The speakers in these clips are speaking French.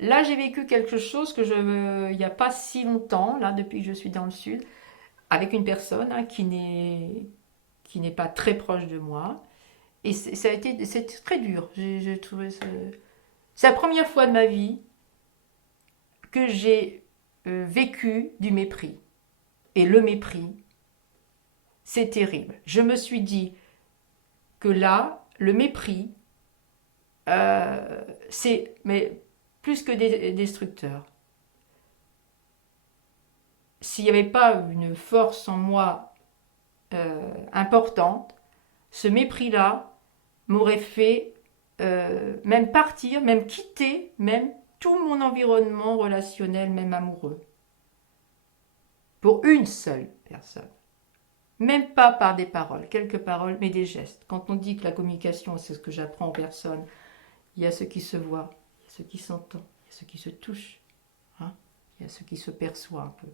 Là, j'ai vécu quelque chose il n'y a pas si longtemps, là, depuis que je suis dans le sud, avec une personne hein, qui n'est pas très proche de moi. Et c'était très dur. J'ai trouvé ça. C'est la première fois de ma vie que j'ai vécu du mépris. Et le mépris, c'est terrible. Je me suis dit que là, le mépris, c'est mais plus que destructeur. S'il n'y avait pas une force en moi importante, ce mépris-là m'aurait fait même partir, même quitter, même tout mon environnement relationnel, même amoureux, pour une seule personne. Même pas par des paroles, quelques paroles, mais des gestes. Quand on dit que la communication, c'est ce que j'apprends aux personnes, il y a ceux qui se voient, il y a ceux qui s'entendent, il y a ceux qui se touchent, hein, il y a ceux qui se perçoivent un peu.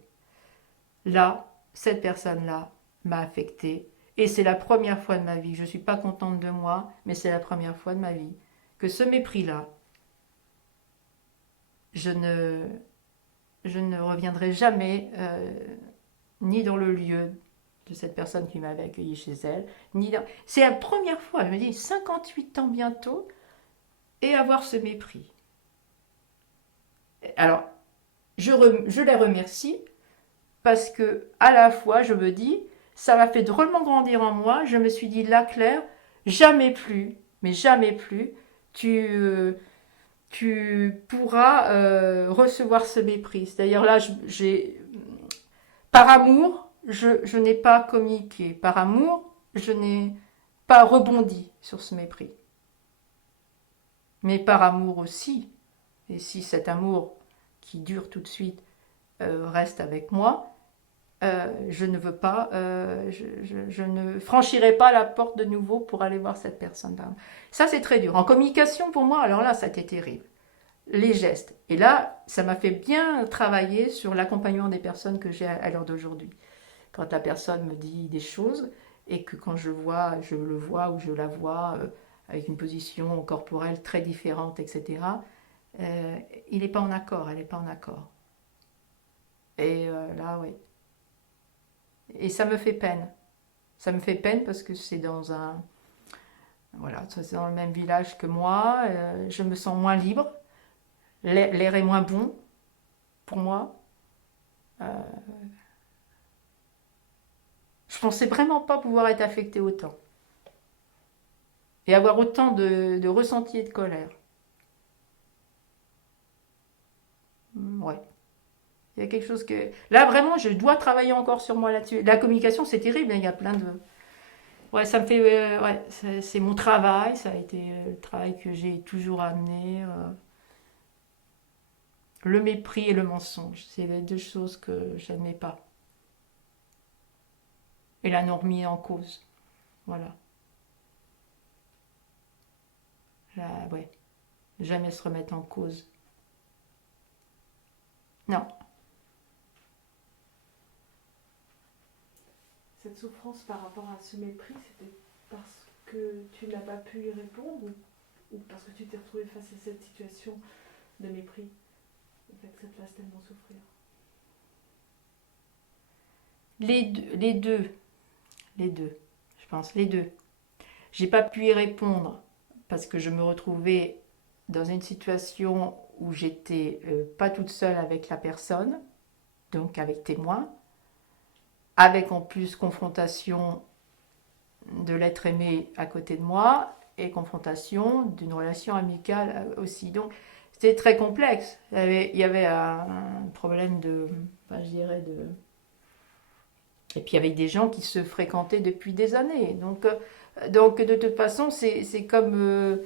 Là, cette personne-là m'a affectée. Et c'est la première fois de ma vie, je ne suis pas contente de moi, mais c'est la première fois de ma vie que ce mépris-là, je ne, je ne reviendrai jamais ni dans le lieu de cette personne qui m'avait accueilli chez elle, ni dans... C'est la première fois, je me dis 58 ans bientôt, et avoir ce mépris. Alors, je les remercie parce que à la fois, je me dis, ça m'a fait drôlement grandir en moi. Je me suis dit, là, Claire, jamais plus, mais jamais plus, tu, euh, tu pourras recevoir ce mépris. D'ailleurs, là, par amour, je n'ai pas communiqué. Par amour, je n'ai pas rebondi sur ce mépris. Mais par amour aussi, et si cet amour qui dure tout de suite reste avec moi, je ne veux pas, je ne franchirai pas la porte de nouveau pour aller voir cette personne-là. Ça, c'est très dur. En communication, pour moi, alors là, ça a été terrible. Les gestes. Et là, ça m'a fait bien travailler sur l'accompagnement des personnes que j'ai à l'heure d'aujourd'hui. Quand la personne me dit des choses et que quand je le vois ou je la vois avec une position corporelle très différente, etc., il n'est pas en accord, elle n'est pas en accord. Et là, oui. Et ça me fait peine. Ça me fait peine parce que c'est dans un... Voilà, c'est dans le même village que moi. Je me sens moins libre. L'air est moins bon pour moi. Euh, je pensais vraiment pas pouvoir être affectée autant. Et avoir autant de ressenti et de colère. Ouais. Il y a quelque chose que... Là, vraiment, je dois travailler encore sur moi là-dessus. La communication, c'est terrible. Hein, il y a plein de... Ouais, ça me fait... ouais, c'est mon travail. Ça a été le travail que j'ai toujours amené. Le mépris et le mensonge. C'est les deux choses que je n'admets pas. Et la normie en cause. Voilà. Là, ouais. Jamais se remettre en cause. Non. Cette souffrance par rapport à ce mépris, c'était parce que tu n'as pas pu y répondre ou parce que tu t'es retrouvé face à cette situation de mépris, en fait, que ça te fasse tellement souffrir. Les deux. Les deux. Je pense, les deux. J'ai pas pu y répondre parce que je me retrouvais dans une situation où j'étais pas toute seule avec la personne, donc avec témoin, avec en plus confrontation de l'être aimé à côté de moi et confrontation d'une relation amicale aussi. Donc c'était très complexe. Il y avait un problème de, enfin, je dirais de... Et puis avec des gens qui se fréquentaient depuis des années. Donc de toute façon, c'est comme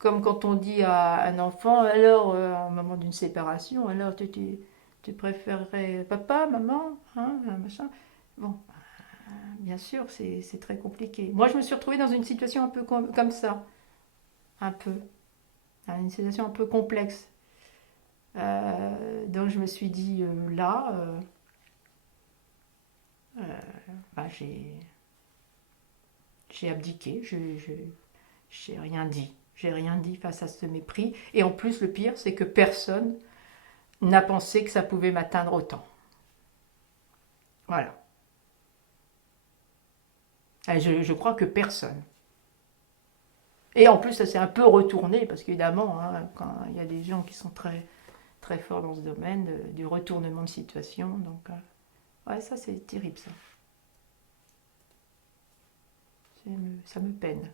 quand on dit à un enfant, alors, à un moment d'une séparation, alors tu préférerais papa, maman, hein, machin. Bon, bien sûr, c'est très compliqué. Moi, je me suis retrouvée dans une situation un peu comme ça, un peu, une situation un peu complexe. Donc je me suis dit, là, euh, bah, j'ai abdiqué, j'ai rien dit. J'ai rien dit face à ce mépris. Et en plus, le pire, c'est que personne n'a pensé que ça pouvait m'atteindre autant. Voilà. Et je crois que personne. Et en plus, ça s'est un peu retourné, parce qu'évidemment, hein, quand il y a des gens qui sont très, très forts dans ce domaine, du retournement de situation. Donc, ouais, ça c'est terrible, ça. Ça me peine.